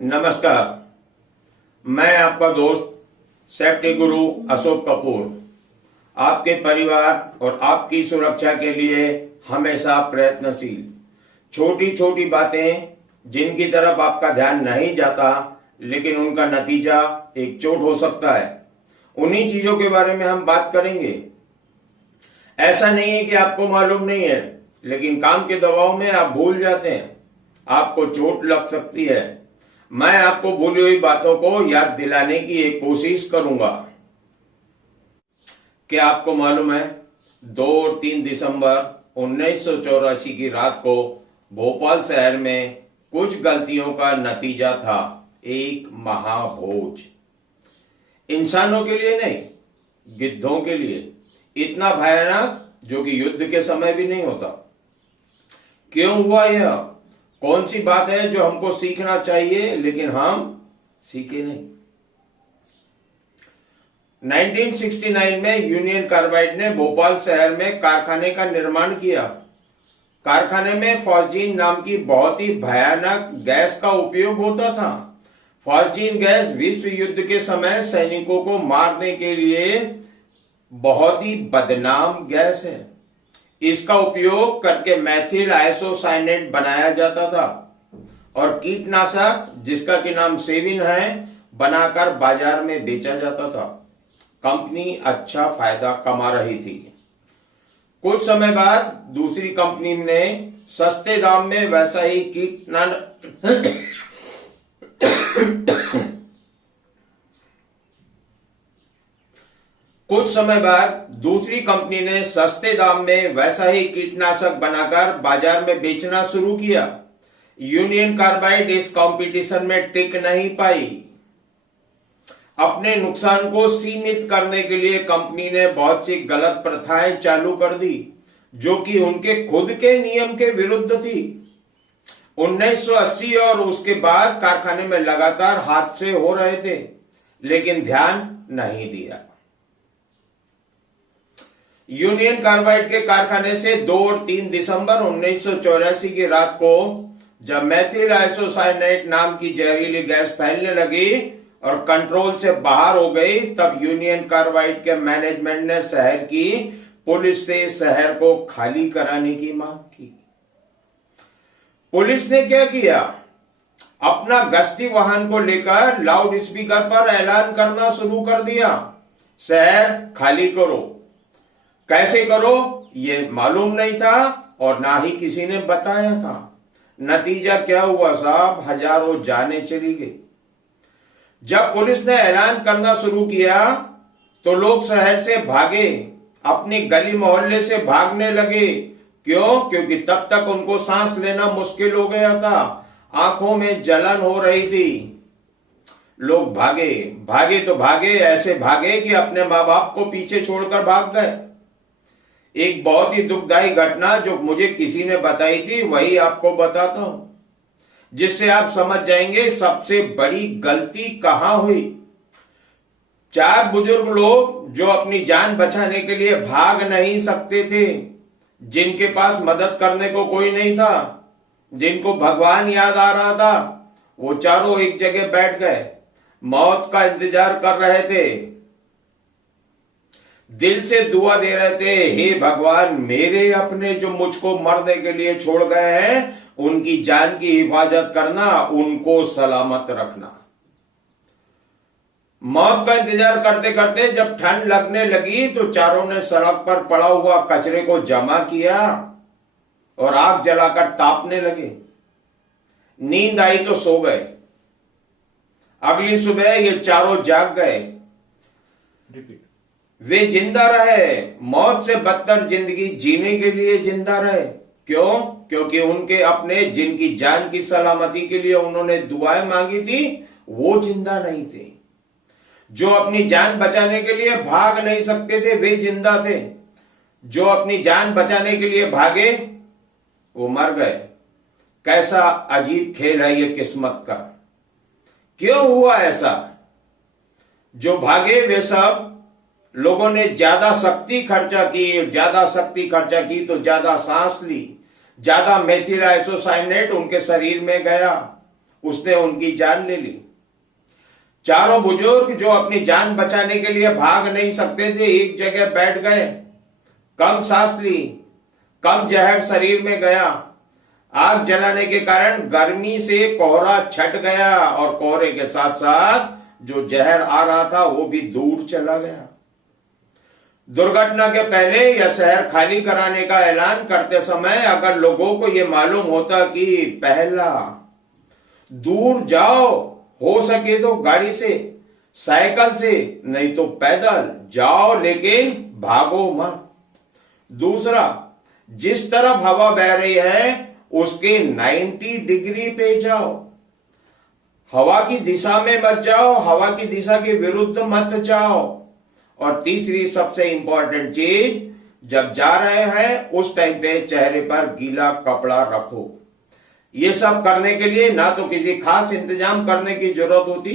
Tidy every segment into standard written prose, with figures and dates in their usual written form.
नमस्कार। मैं आपका दोस्त सेफ्टी गुरु अशोक कपूर आपके परिवार और आपकी सुरक्षा के लिए हमेशा प्रयत्नशील। छोटी छोटी बातें जिनकी तरफ आपका ध्यान नहीं जाता, लेकिन उनका नतीजा एक चोट हो सकता है, उन्हीं चीजों के बारे में हम बात करेंगे। ऐसा नहीं है कि आपको मालूम नहीं है, लेकिन काम के दबाव में आप भूल जाते हैं, आपको चोट लग सकती है। मैं आपको भूली हुई बातों को याद दिलाने की एक कोशिश करूंगा। क्या आपको मालूम है 2 और 3 दिसंबर 1984 की रात को भोपाल शहर में कुछ गलतियों का नतीजा था एक महाभोज। इंसानों के लिए नहीं, गिद्धों के लिए। इतना भयानक जो कि युद्ध के समय भी नहीं होता। क्यों हुआ यह? कौन सी बात है जो हमको सीखना चाहिए लेकिन हम सीखे नहीं? 1969 में यूनियन कार्बाइड ने भोपाल शहर में कारखाने का निर्माण किया। कारखाने में फॉस्जीन नाम की बहुत ही भयानक गैस का उपयोग होता था। फॉस्जीन गैस विश्व युद्ध के समय सैनिकों को मारने के लिए बहुत ही बदनाम गैस है। इसका उपयोग करके मैथिल आइसोसाइनेट बनाया जाता था और कीटनाशक जिसका कि नाम सेविन है बनाकर बाजार में बेचा जाता था। कंपनी अच्छा फायदा कमा रही थी। कुछ समय बाद दूसरी कंपनी ने सस्ते दाम में वैसा ही कीटनाशक बनाकर बाजार में बेचना शुरू किया। यूनियन कार्बाइड इस कंपटीशन में टिक नहीं पाई। अपने नुकसान को सीमित करने के लिए कंपनी ने बहुत सी गलत प्रथाएं चालू कर दी जो कि उनके खुद के नियम के विरुद्ध थी। 1980 और उसके बाद कारखाने में लगातार हादसे हो रहे थे, लेकिन ध्यान नहीं दिया। यूनियन कार्बाइड के कारखाने से 2 और 3 दिसंबर 1984 की रात को जब मैथिल आइसोसाइनेट नाम की जहरीली गैस फैलने लगी और कंट्रोल से बाहर हो गई, तब यूनियन कार्बाइड के मैनेजमेंट ने शहर की पुलिस से शहर को खाली कराने की मांग की। पुलिस ने क्या किया? अपना गश्ती वाहन को लेकर लाउड स्पीकर पर ऐलान करना शुरू कर दिया, शहर खाली करो। कैसे करो ये मालूम नहीं था और ना ही किसी ने बताया था। नतीजा क्या हुआ साहब? हजारों जानें चली गई। जब पुलिस ने ऐलान करना शुरू किया तो लोग शहर से भागे, अपनी गली मोहल्ले से भागने लगे। क्यों? क्योंकि तब तक उनको सांस लेना मुश्किल हो गया था, आंखों में जलन हो रही थी। लोग भागे भागे तो भागे, ऐसे भागे कि अपने माँ बाप को पीछे छोड़कर भाग गए। एक बहुत ही दुखदायी घटना जो मुझे किसी ने बताई थी वही आपको बताता हूं, जिससे आप समझ जाएंगे सबसे बड़ी गलती कहां हुई। 4 बुजुर्ग लोग जो अपनी जान बचाने के लिए भाग नहीं सकते थे, जिनके पास मदद करने को कोई नहीं था, जिनको भगवान याद आ रहा था, वो चारों एक जगह बैठ गए, मौत का इंतजार कर रहे थे, दिल से दुआ दे रहे थे, हे भगवान मेरे अपने जो मुझको मरने के लिए छोड़ गए हैं उनकी जान की हिफाजत करना, उनको सलामत रखना। मौत का इंतजार करते करते जब ठंड लगने लगी तो चारों ने सड़क पर पड़ा हुआ कचरे को जमा किया और आग जलाकर तापने लगे। नींद आई तो सो गए। अगली सुबह ये चारों जाग गए। वे जिंदा रहे, मौत से बदतर जिंदगी जीने के लिए जिंदा रहे। क्यों? क्योंकि उनके अपने जिनकी जान की सलामती के लिए उन्होंने दुआएं मांगी थी वो जिंदा नहीं थे। जो अपनी जान बचाने के लिए भाग नहीं सकते थे वे जिंदा थे। जो अपनी जान बचाने के लिए भागे वो मर गए। कैसा अजीब खेल है ये किस्मत का। क्यों हुआ ऐसा? जो भागे वे सब लोगों ने ज्यादा शक्ति खर्चा की तो ज्यादा सांस ली, ज्यादा मेथिल आइसोसाइनेट उनके शरीर में गया उसने उनकी जान ले ली। चारों बुजुर्ग जो अपनी जान बचाने के लिए भाग नहीं सकते थे, एक जगह बैठ गए, कम सांस ली, कम जहर शरीर में गया। आग जलाने के कारण गर्मी से कोहरा छट गया और कोहरे के साथ साथ जो जहर आ रहा था वो भी दूर चला गया। दुर्घटना के पहले यह शहर खाली कराने का ऐलान करते समय अगर लोगों को यह मालूम होता कि पहला दूर जाओ, हो सके तो गाड़ी से, साइकिल से, नहीं तो पैदल जाओ, लेकिन भागो मत। दूसरा, जिस तरफ हवा बह रही है उसके 90 डिग्री पे जाओ, हवा की दिशा में मत जाओ, हवा की दिशा के विरुद्ध मत जाओ। और तीसरी सबसे इंपॉर्टेंट चीज, जब जा रहे हैं उस टाइम पे चेहरे पर गीला कपड़ा रखो। ये सब करने के लिए ना तो किसी खास इंतजाम करने की जरूरत होती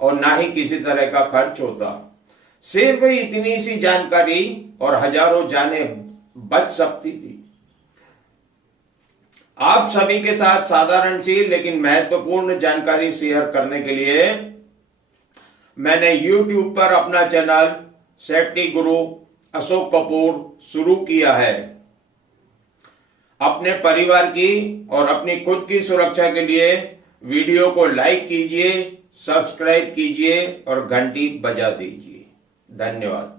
और ना ही किसी तरह का खर्च होता। सिर्फ इतनी सी जानकारी और हजारों जानें बच सकती थी। आप सभी के साथ साधारण सी लेकिन महत्वपूर्ण जानकारी शेयर करने के लिए मैंने YouTube पर अपना चैनल सेफ्टी गुरु अशोक कपूर शुरू किया है। अपने परिवार की और अपनी खुद की सुरक्षा के लिए वीडियो को लाइक कीजिए, सब्सक्राइब कीजिए और घंटी बजा दीजिए। धन्यवाद।